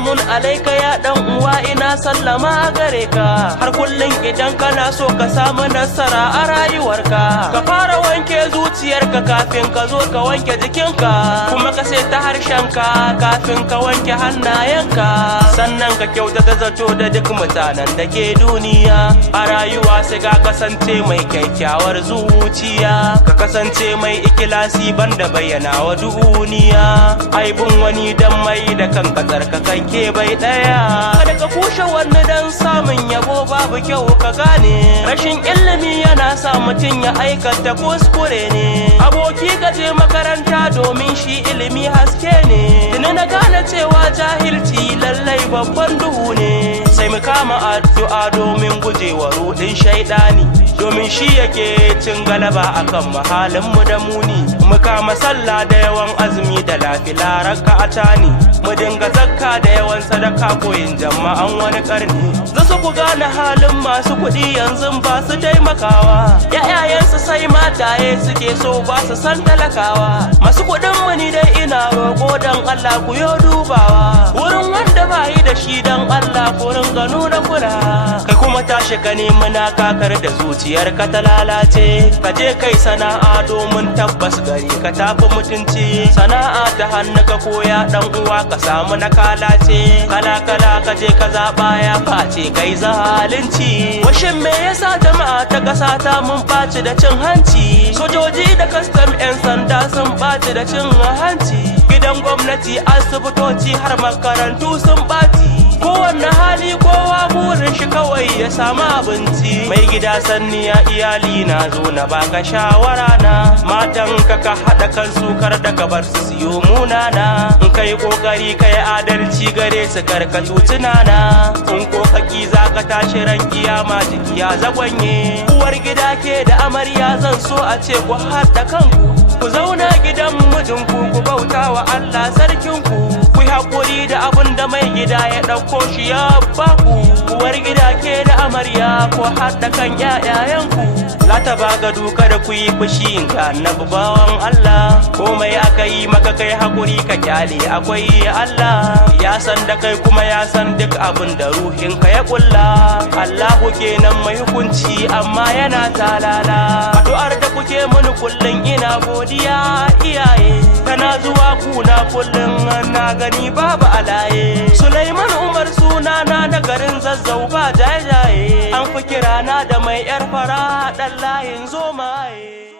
salamun alaika ya dan uwa ina sallama a gare ka har kullun idan kana so ka samu nasara a rayuwarka ka fara wanke zuciyarka kafin ka zo ka wanke jikinka kuma ka sai ta harshenka kafin ka wanke hannayenka sannan ka kyautata zato da duk mutanen da ke duniya a rayuwa sai ka kasance mai kyakkyawar zuciya ka kasance mai ikilasi banda bayyana wa duniya aibun wani dan mai da kanka tsarkakakke bai daya kada ka kushe wani dan samun yabo babu kyau ka gane rashin ilimi yana sa mutum ya aikata kuskure ne aboki ka je makaranta domin shi ilimi haske ne tuni na gane cewa jahilci lallai babban duhu ne sai mu kama addu'a domin gujewa rudin shaidani domin shi yake cin galaba akan mahalin mu da muni mu kama sallah da yawan azumi da lafila raka'ata ne mu dinga zakka da yawan sadaka koyin jama'an wani karni zasu ku gane halin masu kuɗi yanzu ba su taimakawa yayayensu sai mataye suke so ba su san talakawa masu kuɗin mu ni dai ina roƙo dan Allah ku yo dubawa wurin wanda bai da shi dan Allah ku ringa nuna kula kai kuma tashi ka nemi na kakar da zuciyarka ta lalace ka je kai sana'a domin tabbas gari ka tafi mutunci sana'a ta hannu ka koya dan uwa ka samu na kalace kala ka je ka zaba ya face kai zalunci washin me yasa jama'a ta kasa ta mun baci da cin hanci sojoji da custom yan sanda sun baci da cin hanci gidan gwamnati asibitoci har makarantu sun baci kowanne hali kowa burin shi kawai ya samu abinci mai gida sanniya iyali na zo na baka shawara na matan ka hada kansu kar da ka bar su siyo munana in kai kokari kai adalci gare su karkatu tunana in kokaki zaka tashi ran kiyama jiki ya zagwanye uwar gida ke da amarya zan so a ce ku hada kanku ku zauna gidan mijinku ku bauta wa Allah sarkinku ku hakuri da abin da mai gida ya dauko shi ya baku uwar gida ke da amarya ko hada kan yayayanku la ta baga duka da ku yi fushi in ka annabi bawan Allah komai aka yi maka kai hakuri ka kyale akwai Allah ya san da kai kuma ya san duk abin da ruhin ka ya kulla Allahu kenan mai hukunci amma yana talala addu'ar da kuke mini kullun ina godiya iyaye kana zuwa kuna kullun na gani babu alaye Sulaiman Umar sunana na garin Zazzau ba jajaye an fi kirana da mai yar fara dan layin zomaye